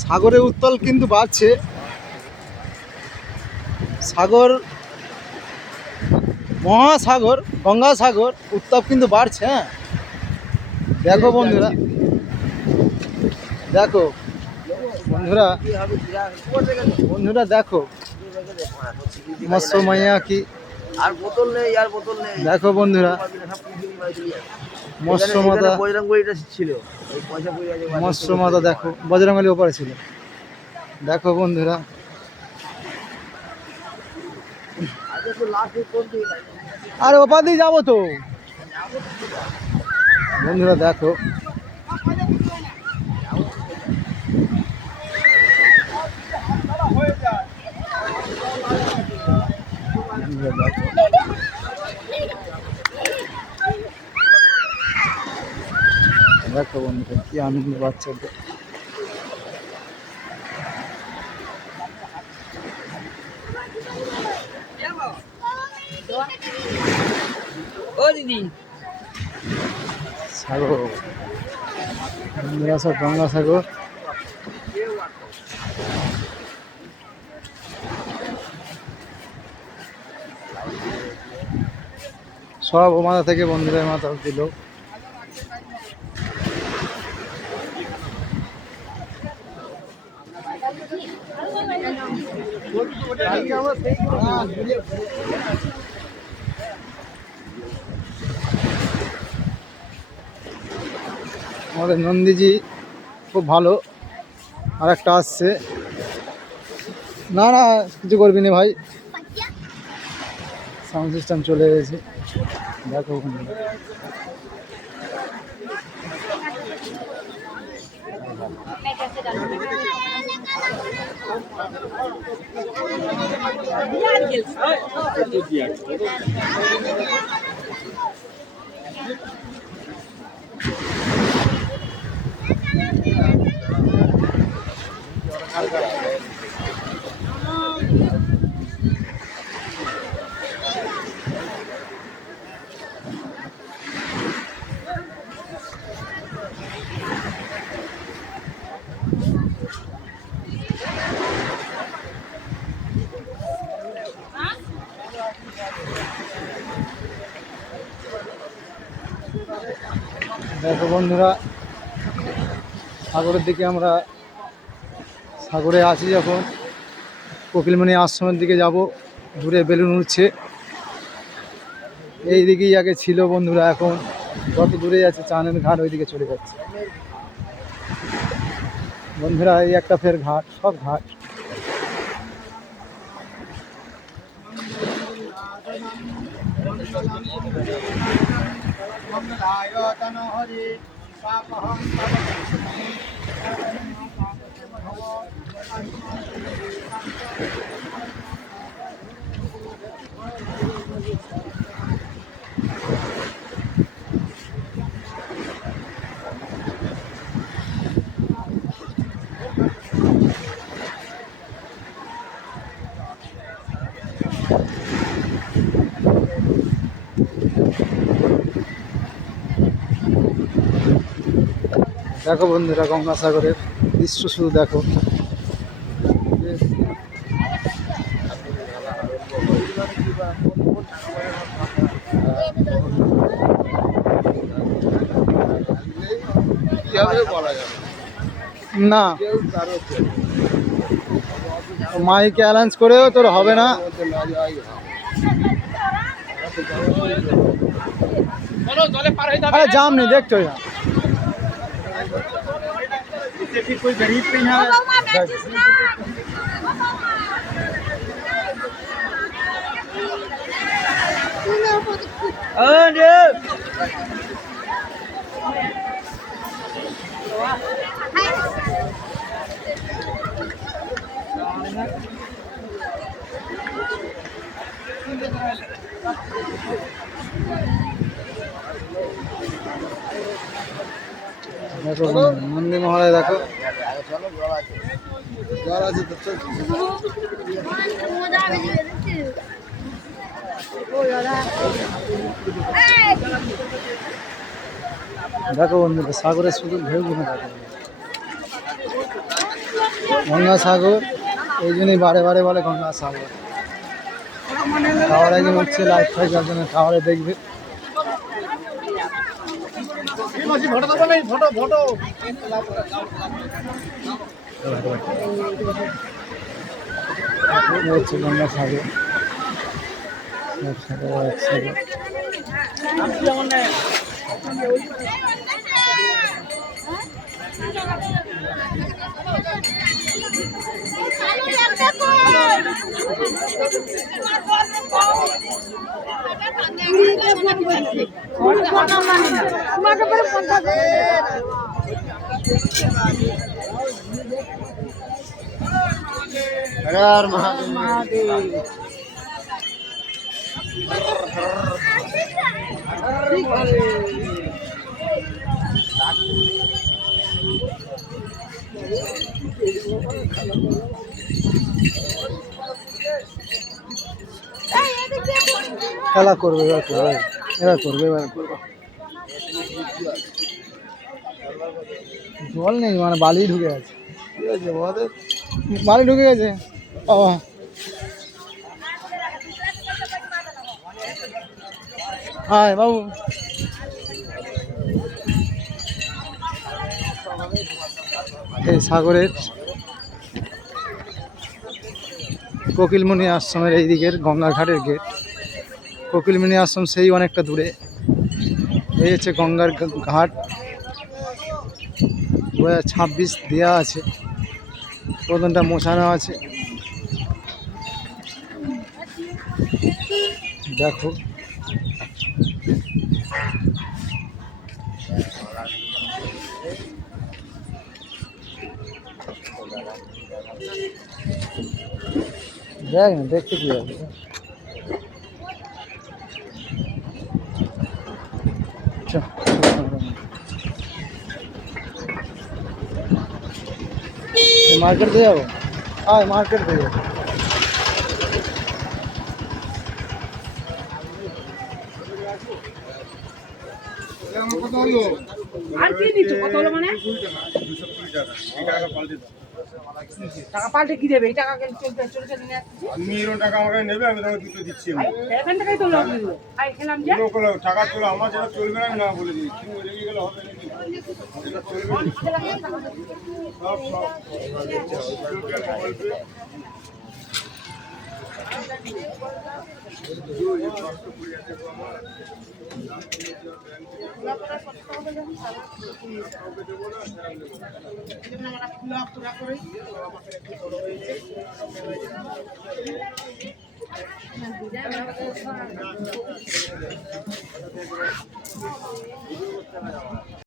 সাগরের উত্তাল কিন্তু বাড়ছে। সাগর, মহাসাগর, গঙ্গাসাগর উত্তাপ কিন্তু বাড়ছে। হ্যাঁ, দেখো বন্ধুরা, দেখো বন্ধুরা, বন্ধুরা দেখো মৎস্য মাইয়া কি আর বোতল নেই, আর বোতল নেই। দেখো বন্ধুরা, মৎস্য মাতা, বজরঙ্গলিটা ছিল, মৎস্য মাতা দেখো, বজরঙ্গলি ওপারে ছিল। দেখো বন্ধুরা, আর ওপার দিয়ে যাবো তো বন্ধুরা। দেখো দেখো বন্ধুরা কি আনন্দ বাচ্চাদের। ও দিদি, সাগর বন্ধুরা, সব গঙ্গাসাগর। সব ও মাথা থেকে বন্ধুরা মাথা দিল। আমাদের নন্দীজি খুব ভালো। আর একটা আসছে, না না কিছু করবি না ভাই, সাউন্ড সিস্টেম চলে গেছে। দেখো বন্ধুরা, দেখো বন্ধুরা, সাগরের দিকে আমরা, সাগরে আছি যখন, কোকিলমণি আশ্রমের দিকে যাব। দূরে বেলুন উঠছে, এই দিকেই আগে ছিল বন্ধুরা, এখন যত দূরে যাচ্ছে চাঁদের ঘাট ওই দিকে চলে যাচ্ছে বন্ধুরা। এই একটা ফের ঘাট, সব ঘাট। দেখো বন্ধুরা, গঙ্গাসাগরের দৃশ্য শুধু দেখো। না মাইকে অ্যালাউন্স করেও তোর হবে না। अरे जाम नहीं देखते हो यहाँ। कोई गरीब पे यहाँ देखो मंदिर महाराज देखो देखो बंधु सागरे शुद्ध ढेउ गुना देखो গঙ্গাসাগর, এই জন্যই বারে বারে বলে গঙ্গাসাগর। খাওয়ার একজন হচ্ছে লাইট ফাইট যার জন্য খাওয়ারে দেখবে। হচ্ছে গঙ্গাসাগর, একসাথে हर महादेव। খেলা করবে, এবার করবে, এবার করবে, এবার করবে। জল নেই, মানে বালি ঢুকে আছে। ঠিক আছে, বালি ঢুকে গেছে। ও হ্যাঁ বাবু, এই সাগরের কোকিলমণি আশ্রমের এই দিকের গঙ্গাঘাটের গেট। কোকিলমণি আশ্রম সেই অনেকটা দূরে। এই হচ্ছে গঙ্গার ঘাট, 2026 দেওয়া আছে, প্রথমটা মোছানো আছে। দেখো দেখ না, দেখতে কি হবে। मार्केट দিয়ে যাবো, হ্যাঁ মার্কেট দিয়ে যাবো। আর কি দিচ্ছ? কত হলো মানে? টাকা পাল্টে কি দেবে? এই টাকা চলতে চলতে নিয়ে আসছি। আমি এরকম টাকা আমাকে নেবে, আমি তোমাকে দুটো দিচ্ছি। এখান থেকেই তো লোক নিল। আই খেলাম যে টাকা চলো, আমার যেটা চলবে না না বলে দিই। কি লেগে গেলে হবে নাকি? যেটা চলবে সব সব